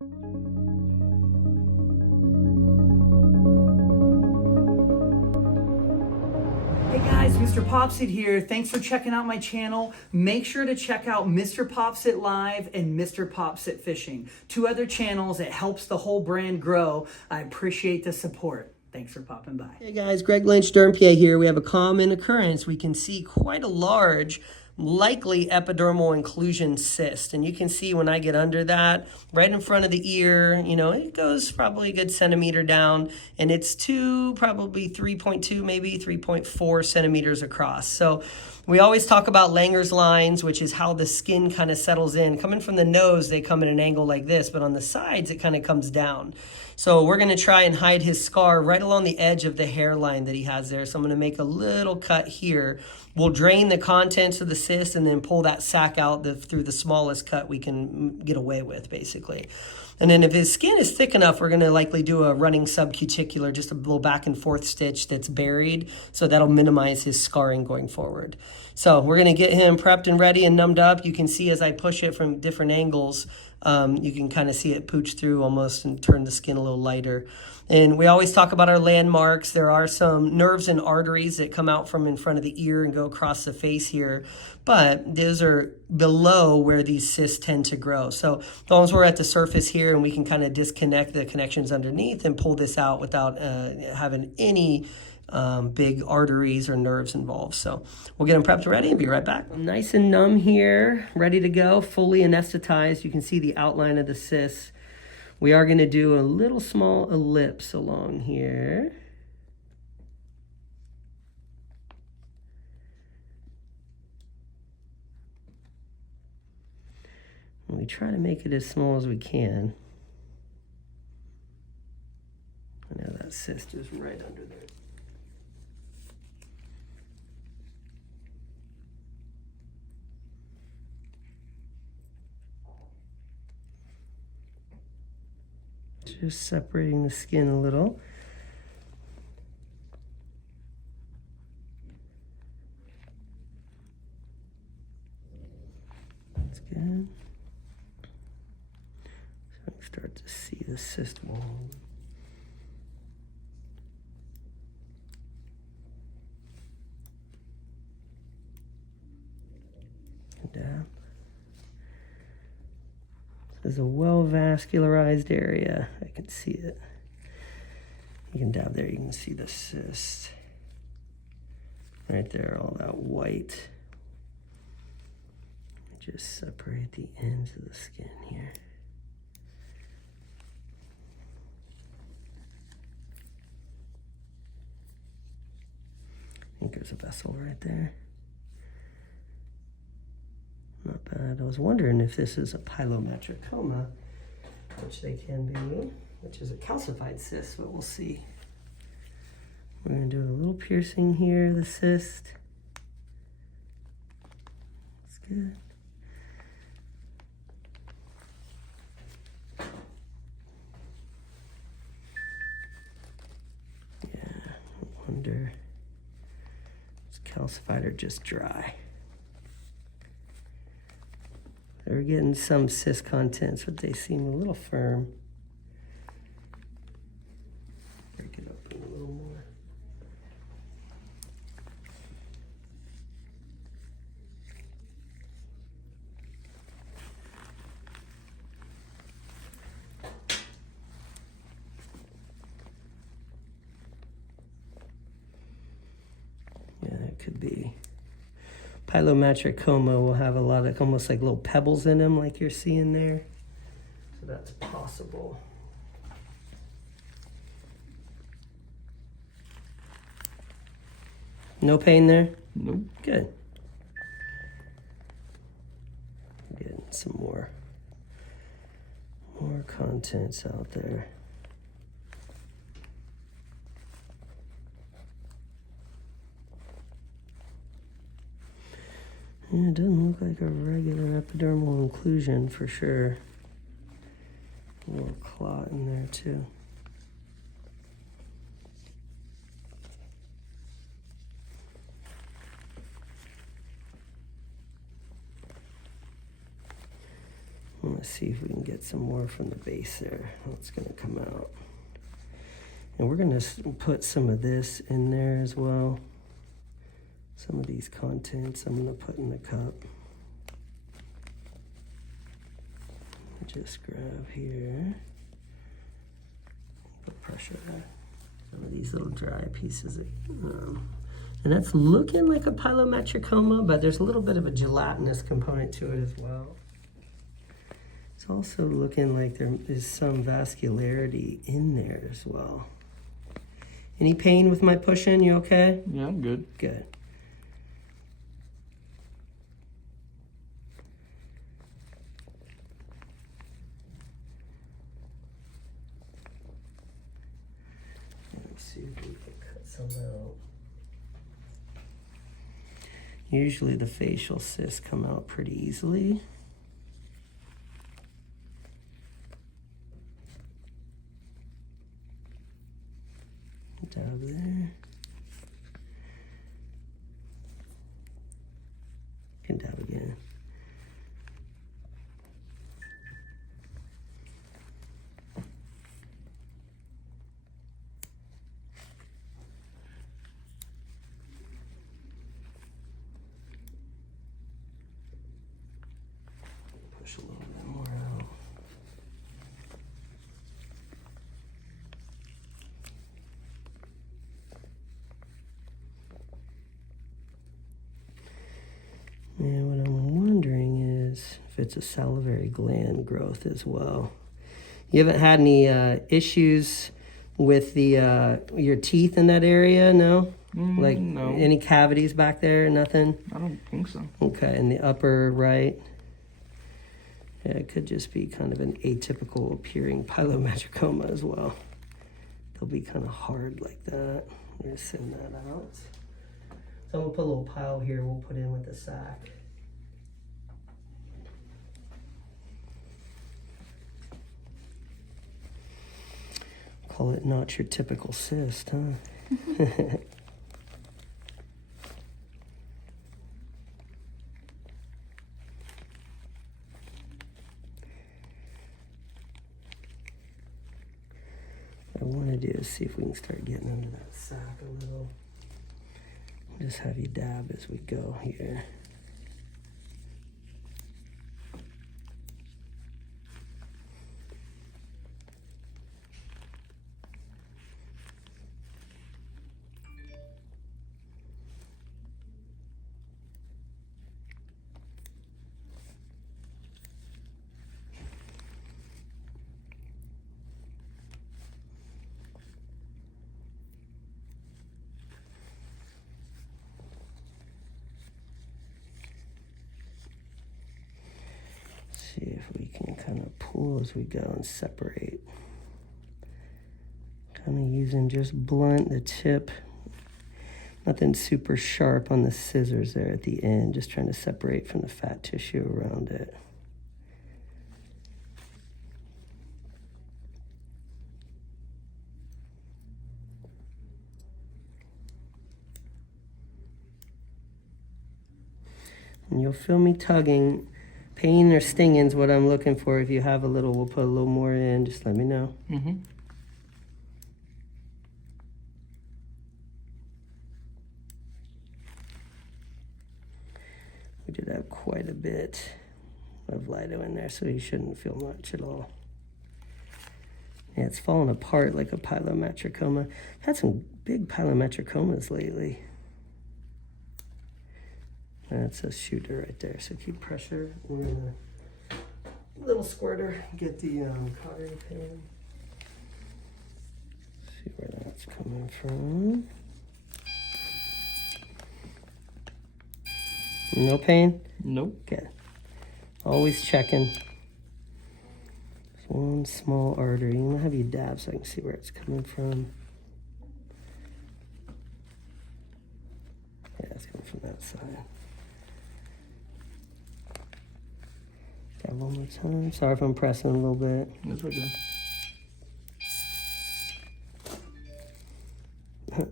Hey guys, MrPopZit here. Thanks for checking out my channel. Make sure to check out MrPopZit Live and MrPopZit Fishing, 2 other channels. It helps the whole brand grow. I appreciate the support. Thanks for popping by. Hey guys, Greg Lynch, Derm PA here. We have a common occurrence. We can see quite a large, likely epidermal inclusion cyst. And you can see when I get under that, right in front of the ear, you know, it goes probably a good centimeter down, and it's probably 3.2, maybe 3.4 centimeters across. So we always talk about Langer's lines, which is how the skin kind of settles in. Coming from the nose, they come at an angle like this, but on the sides, it kind of comes down. So we're going to try and hide his scar right along the edge of the hairline that he has there. So I'm going to make a little cut here. We'll drain the contents of the cyst and then pull that sac out through the smallest cut we can get away with, basically. And then if his skin is thick enough, we're going to likely do a running subcuticular, just a little back and forth stitch that's buried. So that'll minimize his scarring going forward. So we're going to get him prepped and ready and numbed up. You can see as I push it from different angles, you can kind of see it pooch through almost and turn the skin a little lighter. And we always talk about our landmarks. There are some nerves and arteries that come out from in front of the ear and go across the face here, but those are below where these cysts tend to grow. So as long as we're at the surface here and we can kind of disconnect the connections underneath and pull this out without having any big arteries or nerves involved. So we'll get them prepped ready and be right back. I'm nice and numb here, ready to go, fully anesthetized. You can see the outline of the cyst. We are going to do a little small ellipse along here. And we try to make it as small as we can. I know that cyst is right under there. Just separating the skin a little. That's good. So I start to see the cyst wall. Dab. This is a well-vascularized area. I can see it. You can dab there, you can see the cyst. Right there, all that white. Just separate the ends of the skin here. I think there's a vessel right there. Not bad. I was wondering if this is a Pilomatricoma, which they can be, which is a calcified cyst, but we'll see. We're going to do a little piercing here, the cyst. That's good. Yeah, I wonder, it's calcified or just dry. They're getting some cyst contents, but they seem a little firm. Break it up a little more. Yeah, it could be. Pilomatricoma will have a lot of almost like little pebbles in them, like you're seeing there. So that's possible. No pain there? Nope. Good. Getting some more contents out there. Yeah, it doesn't look like a regular epidermal inclusion for sure. A little clot in there too. Let's see if we can get some more from the base there. What's going to come out. And we're going to put some of this in there as well. Some of these contents I'm going to put in the cup. Just grab here. Put pressure on some of these little dry pieces. And that's looking like a Pilomatricoma, but there's a little bit of a gelatinous component to it as well. It's also looking like there is some vascularity in there as well. Any pain with my pushing? You okay? Yeah, I'm good. Good. Let's see if we can cut some out. Usually the facial cysts come out pretty easily. Dab there. Can dab again. Push a little bit more out. And what I'm wondering is if it's a salivary gland growth as well. You haven't had any issues with the your teeth in that area, no? Like no. Any cavities back there? Nothing? I don't think so. Okay, in the upper right. Yeah, it could just be kind of an atypical appearing Pilomatricoma as well. They'll be kind of hard like that. Just send that out. So I'm gonna put a little pile here we'll put in with the sack. Call it not your typical cyst, huh? What I want to do is see if we can start getting under that sack a little. Just have you dab as we go here. See if we can kind of pull as we go and separate. Kind of using just blunt, the tip. Nothing super sharp on the scissors there at the end. Just trying to separate from the fat tissue around it. And you'll feel me tugging. Pain or stinging's what I'm looking for. If you have a little, we'll put a little more in. Just let me know. Mm-hmm. We did have quite a bit of Lido in there, so you shouldn't feel much at all. Yeah, it's falling apart like a Pilomatricoma. I've had some big Pilomatricomas lately. That's a shooter right there, so keep pressure. We're gonna little squirter, get the cautery pan. See where that's coming from. No pain? Nope. Okay. Always checking. There's one small artery. I'm gonna have you dab so I can see where it's coming from. Yeah, it's coming from that side. Got one more time. Sorry if I'm pressing a little bit. That's okay.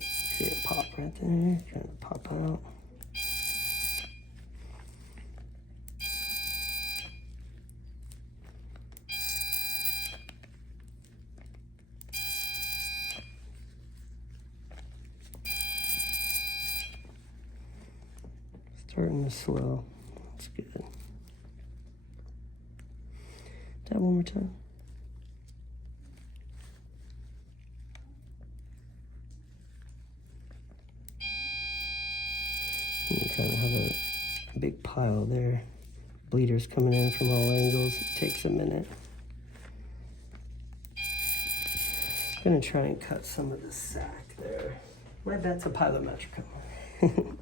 See it pop right there. Trying to pop out. starting to slow. That's good. Tap one more time. You kind of have a big pile there. Bleeders coming in from all angles. It takes a minute. I'm gonna try and cut some of the sac there. My bet's a Pilomatricoma.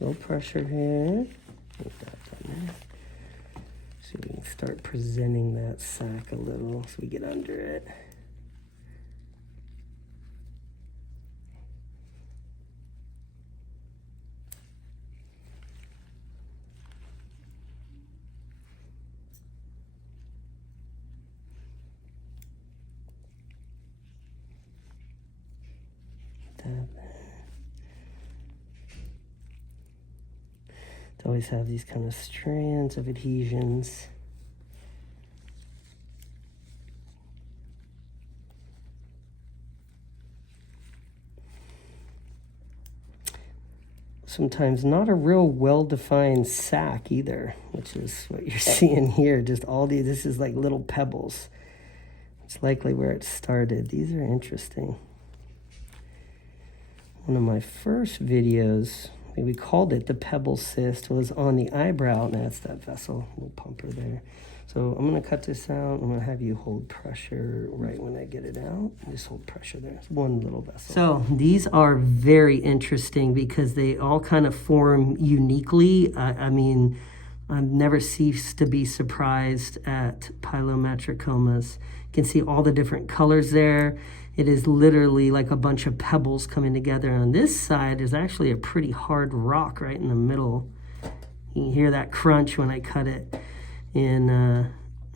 No pressure here. Put that down there. So we can start presenting that sac a little so we get under it. To always have these kind of strands of adhesions. Sometimes not a real well-defined sac either, which is what you're seeing here. Just all these, this is like little pebbles. It's likely where it started. These are interesting. One of my first videos, we called it the pebble cyst, was on the eyebrow. And that's that vessel, little pumper there. So I'm going to cut this out. I'm going to have you hold pressure right when I get it out. Just hold pressure there. It's one little vessel. So these are very interesting because they all kind of form uniquely. I mean, I've never ceased to be surprised at Pilomatricomas. You can see all the different colors there. It is literally like a bunch of pebbles coming together. On this side is actually a pretty hard rock right in the middle. You can hear that crunch when I cut it in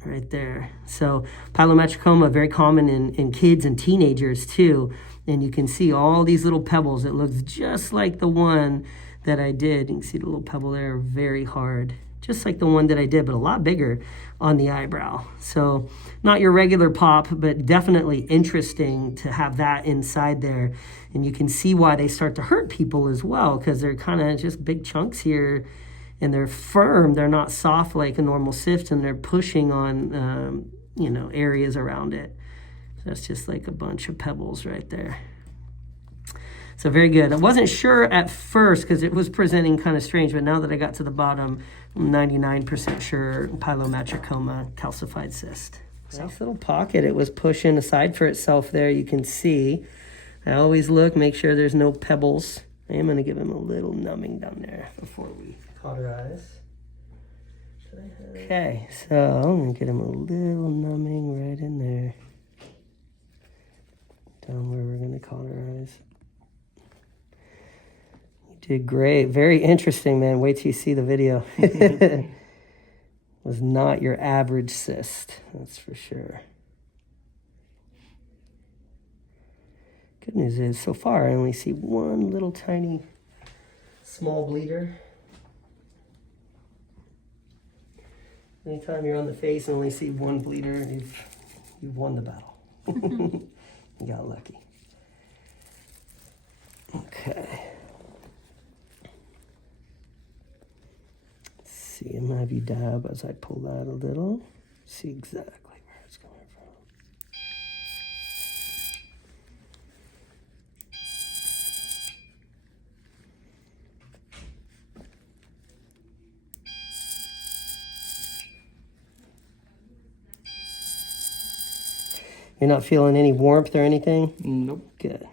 right there. So Pilomatricoma, very common in kids and teenagers too. And you can see all these little pebbles. It looks just like the one that I did. You can see the little pebble there, very hard. Just like the one that I did, but a lot bigger on the eyebrow. So not your regular pop, but definitely interesting to have that inside there. And you can see why they start to hurt people as well, because they're kind of just big chunks here and they're firm. They're not soft like a normal cyst, and they're pushing on, you know, areas around it. So that's just like a bunch of pebbles right there. So very good. I wasn't sure at first because it was presenting kind of strange, but now that I got to the bottom, I'm 99% sure Pilomatricoma calcified cyst. Nice little pocket it was pushing aside for itself there. You can see. I always look, make sure there's no pebbles. I am going to give him a little numbing down there before we cauterize. Okay, so I'm going to get him a little numbing right in there. Down where we're going to cauterize. Did great. Very interesting, man. Wait till you see the video. Was not your average cyst, that's for sure. Good news is, so far, I only see one little tiny small bleeder. Anytime you're on the face and only see one bleeder, you've won the battle. You got lucky. Okay. See, I'm gonna have you dab as I pull that a little. See exactly where it's coming from. You're not feeling any warmth or anything? Nope. Good.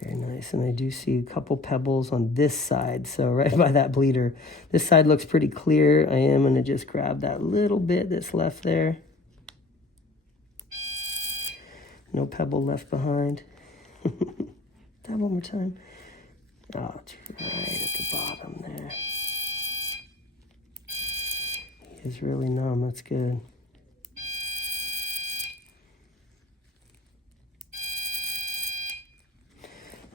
Very nice. And I do see a couple pebbles on this side, so right by that bleeder. This side looks pretty clear. I am going to just grab that little bit that's left there. No pebble left behind. That one more time. Oh, it's right at the bottom there. He is really numb. That's good.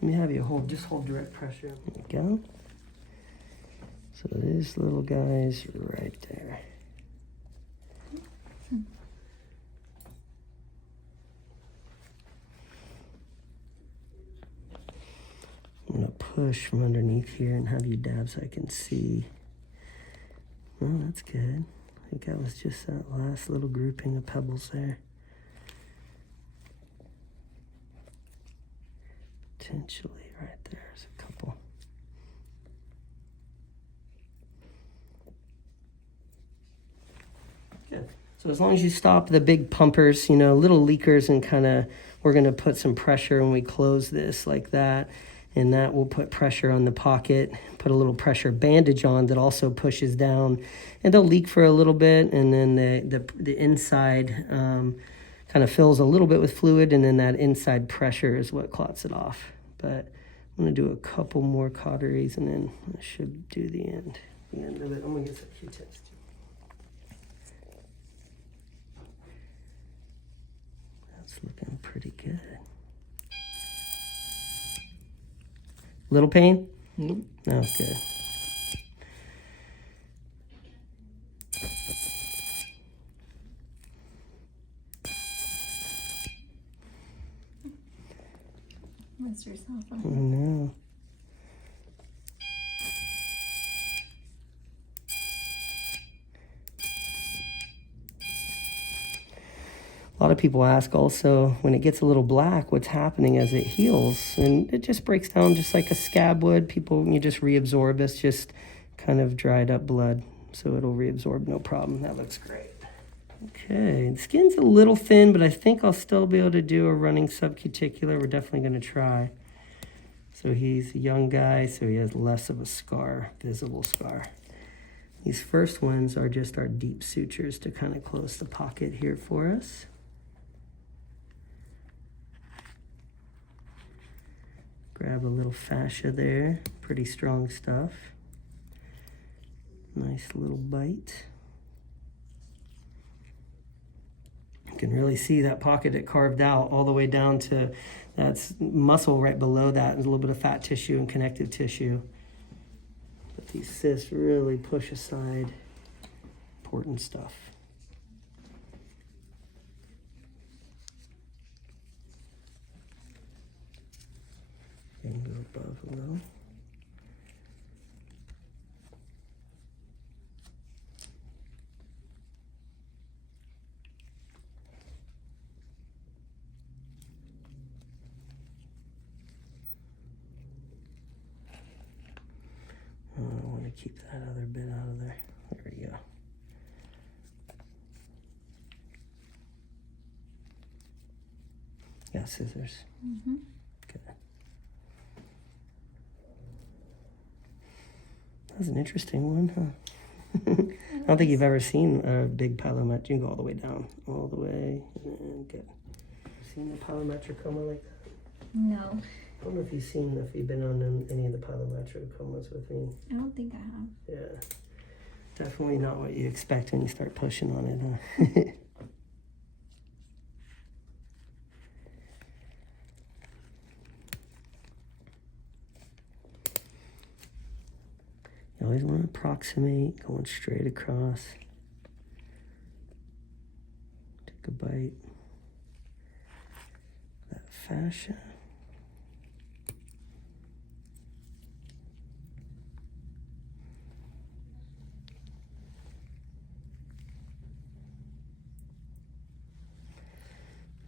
Let me have you just hold direct pressure. There we go. So this little guy's right there. I'm gonna push from underneath here and have you dab so I can see. Oh, that's good. I think that was just that last little grouping of pebbles there. Potentially right there's a couple. Good. So as long as you stop the big pumpers, you know, little leakers, and kind of, we're going to put some pressure when we close this like that. And that will put pressure on the pocket, put a little pressure bandage on that also pushes down. And they'll leak for a little bit, and then the inside kind of fills a little bit with fluid, and then that inside pressure is what clots it off. But I'm going to do a couple more cauteries, and then I should do the end of it. I'm going to get some Q-tips too. That's looking pretty good. Little pain? Nope. No, good. Messed yourself up. Oh, no. A lot of people ask also, when it gets a little black, what's happening as it heals? And it just breaks down just like a scab would. You just reabsorb. It's just kind of dried up blood, so it'll reabsorb no problem. That looks great. Okay, the skin's a little thin, but I think I'll still be able to do a running subcuticular. We're definitely going to try. So he's a young guy, so he has less of a scar, visible scar. These first ones are just our deep sutures to kind of close the pocket here for us. Grab a little fascia there, pretty strong stuff. Nice little bite. You can really see that pocket it carved out all the way down to that's muscle right below that, and a little bit of fat tissue and connective tissue. But these cysts really push aside important stuff. And go above a little. I want to keep that other bit out of there. There we go. Got scissors. Mm-hmm. Good. That was an interesting one, huh? I don't think you've ever seen a big pilomatricoma. You can go all the way down, all the way, and good. Seen the Pilomatricoma like that? No, I don't know if you've been on any of the Pilomatricomas with me. I don't think I have. Yeah. Definitely not what you expect when you start pushing on it, huh? You always want to approximate, going straight across. Take a bite. That fascia.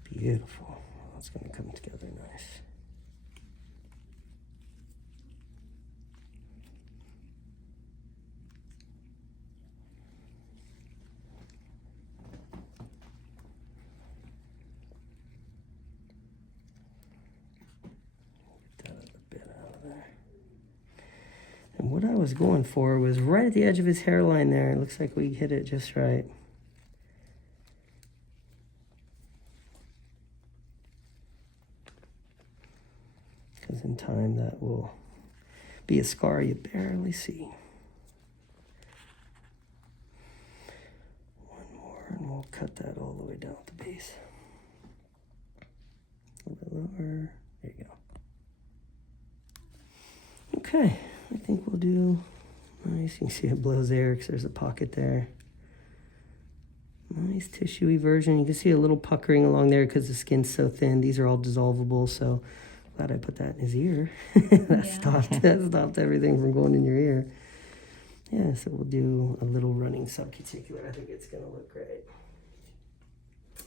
Beautiful. Oh, it's going to come together nice. Get that other bit out of there. And what I was going for was right at the edge of his hairline there. It looks like we hit it just right. Because in time that will be a scar you barely see. One more and we'll cut that all the way down at the base. A little bit lower. There you go. Okay, I think we'll do nice. You can see it blows air because there's a pocket there. Nice tissuey version. You can see a little puckering along there because the skin's so thin. These are all dissolvable, so glad I put that in his ear. That stopped everything from going in your ear. Yeah, so we'll do a little running subcuticular. I think it's gonna look great.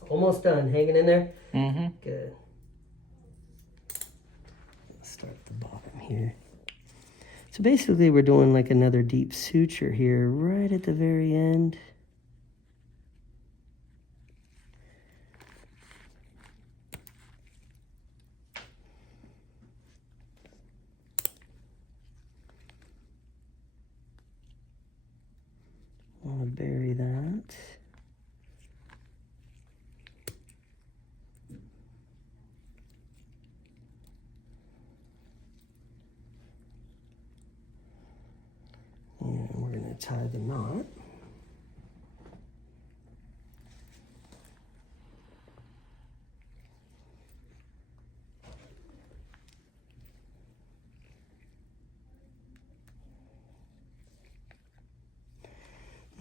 Almost done. Hanging in there? Mm-hmm. Good. Let's start at the bottom here. So basically we're doing like another deep suture here right at the very end. I want to bury that. And we're going to tie the knot.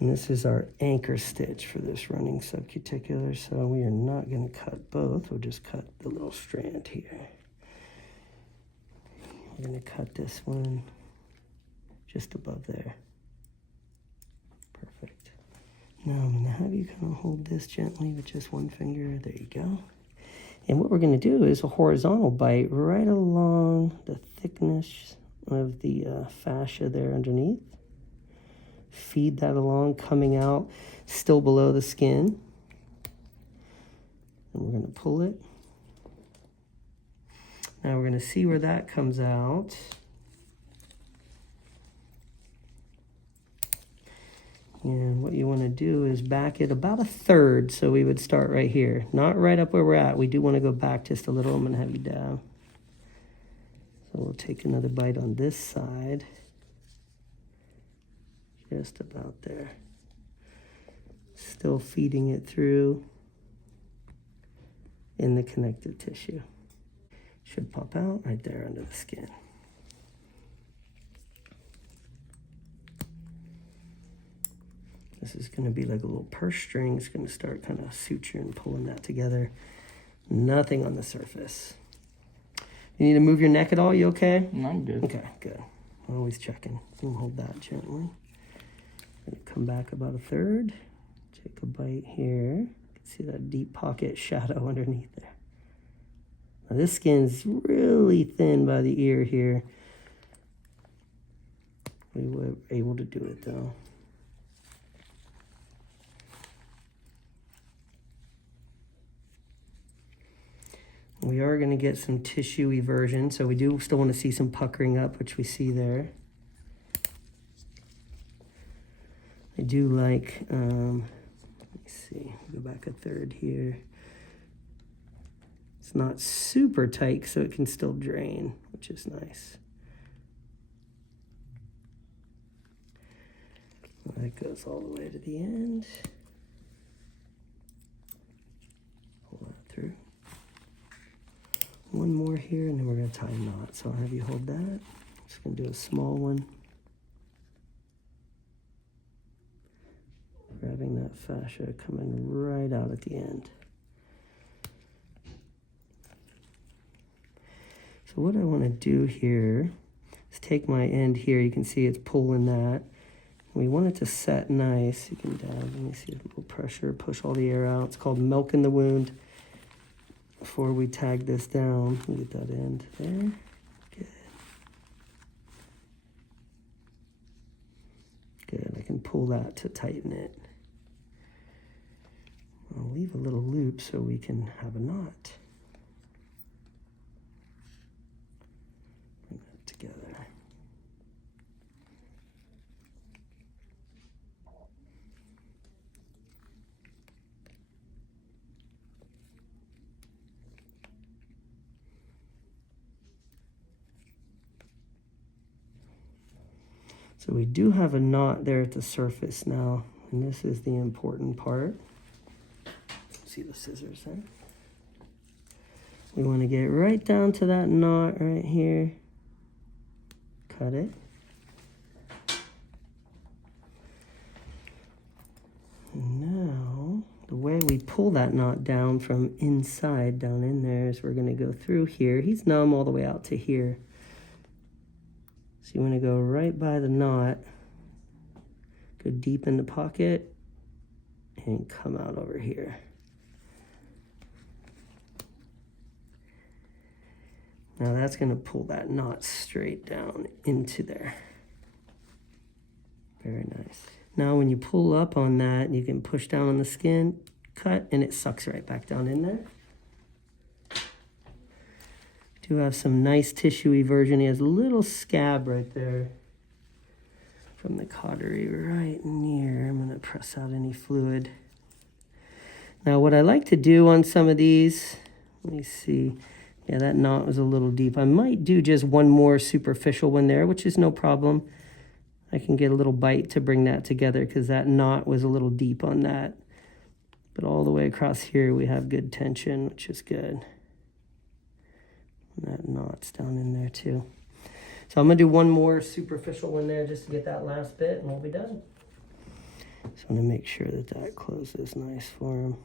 And this is our anchor stitch for this running subcuticular, so we are not going to cut both. We'll just cut the little strand here. We're going to cut this one just above there. Perfect. Now I'm going to have you kind of hold this gently with just one finger. There you go. And what we're going to do is a horizontal bite right along the thickness of the fascia there underneath. Feed that along, coming out still below the skin. And we're going to pull it. Now we're going to see where that comes out. And what you want to do is back it about a third. So we would start right here, not right up where we're at. We do want to go back just a little. I'm going to have you down. So we'll take another bite on this side. Just about there. Still feeding it through in the connective tissue. Should pop out right there under the skin. This is going to be like a little purse string. It's going to start kind of suturing, pulling that together. Nothing on the surface. You need to move your neck at all? You okay? No, I'm good. Okay, good. Always checking. We'll hold that gently. Come back about a third. Take a bite here. You can see that deep pocket shadow underneath there. Now this skin's really thin by the ear here. We were able to do it though. We are going to get some tissue eversion, so we do still want to see some puckering up, which we see there. I do like, let me see, go back a third here. It's not super tight, so it can still drain, which is nice. That goes all the way to the end. Pull that through. One more here, and then we're going to tie a knot. So I'll have you hold that. I'm just going to do a small one. Grabbing that fascia, coming right out at the end. So what I want to do here is take my end here. You can see it's pulling that. We want it to set nice. You can dab. Let me see a little pressure, push all the air out. It's called milking the wound. Before we tag this down, we get that end there. Good. Good. I can pull that to tighten it. I'll leave a little loop so we can have a knot. Bring that together. So we do have a knot there at the surface now, and this is the important part. See the scissors there? We want to get right down to that knot right here. cut it. And now, the way we pull that knot down from inside down in there is we're going to go through here. He's numb all the way out to here. So you want to go right by the knot, go deep in the pocket, and come out over here. Now that's going to pull that knot straight down into there. Very nice. Now when you pull up on that, you can push down on the skin, cut, and it sucks right back down in there. Do have some nice tissue eversion. He has a little scab right there from the cautery right near. I'm going to press out any fluid. Now what I like to do on some of these, let me see. Yeah, that knot was a little deep. I might do just one more superficial one there, which is no problem. I can get a little bite to bring that together because that knot was a little deep on that. But all the way across here, we have good tension, which is good. And that knot's down in there too. So I'm gonna do one more superficial one there just to get that last bit and we'll be done. So I'm gonna make sure that that closes nice for him.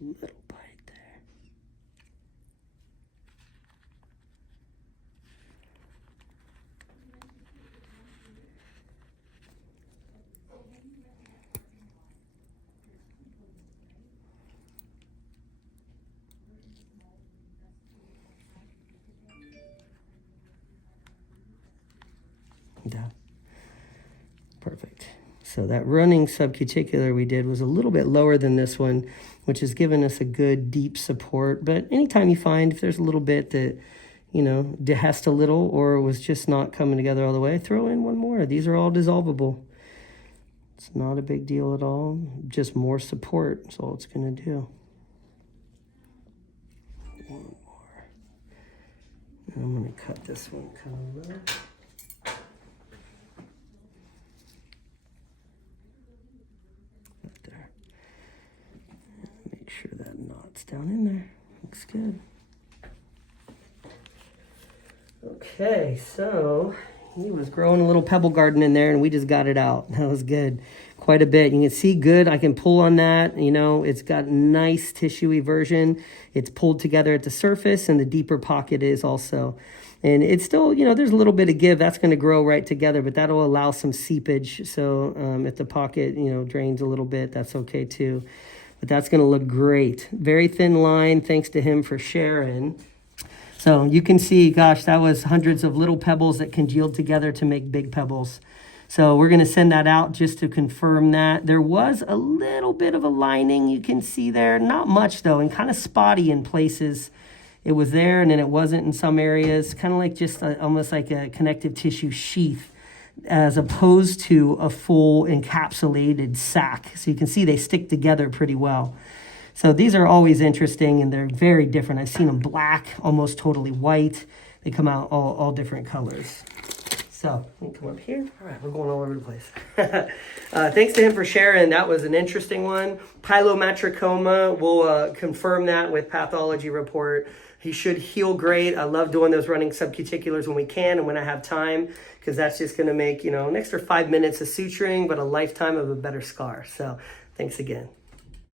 A little bite there. Yeah. Perfect. So that running subcuticular we did was a little bit lower than this one, which has given us a good deep support. But anytime you find if there's a little bit that, you know, dehessed a little or was just not coming together all the way, throw in one more. These are all dissolvable. It's not a big deal at all. Just more support is all it's going to do. One more. And I'm going to cut this one kind of low. Sure that knot's down in there. Looks good. Okay, so he was growing a little pebble garden in there and we just got it out. That was good. Quite a bit. You can see good. I can pull on that. You know, it's got nice tissue eversion. It's pulled together at the surface and the deeper pocket is also. And it's still, you know, there's a little bit of give. That's going to grow right together, but that'll allow some seepage. So if the pocket, you know, drains a little bit, that's okay too. But that's going to look great. Very thin line, thanks to him for sharing. So you can see, gosh, that was hundreds of little pebbles that congealed together to make big pebbles. So we're going to send that out just to confirm that. There was a little bit of a lining you can see there. Not much, though, and kind of spotty in places. It was there, and then it wasn't in some areas. Kind of like just almost like a connective tissue sheath, as opposed to a full encapsulated sac. So you can see they stick together pretty well. So these are always interesting and they're very different. I've seen them black, almost totally white. They come out all different colors. So let me come up here. All right, we're going all over the place. Thanks to him for sharing. That was an interesting one. Pilomatricoma, we'll confirm that with pathology report. He should heal great. I love doing those running subcuticulars when we can and when I have time, because that's just going to make, you know, an extra 5 minutes of suturing, but a lifetime of a better scar. So thanks again.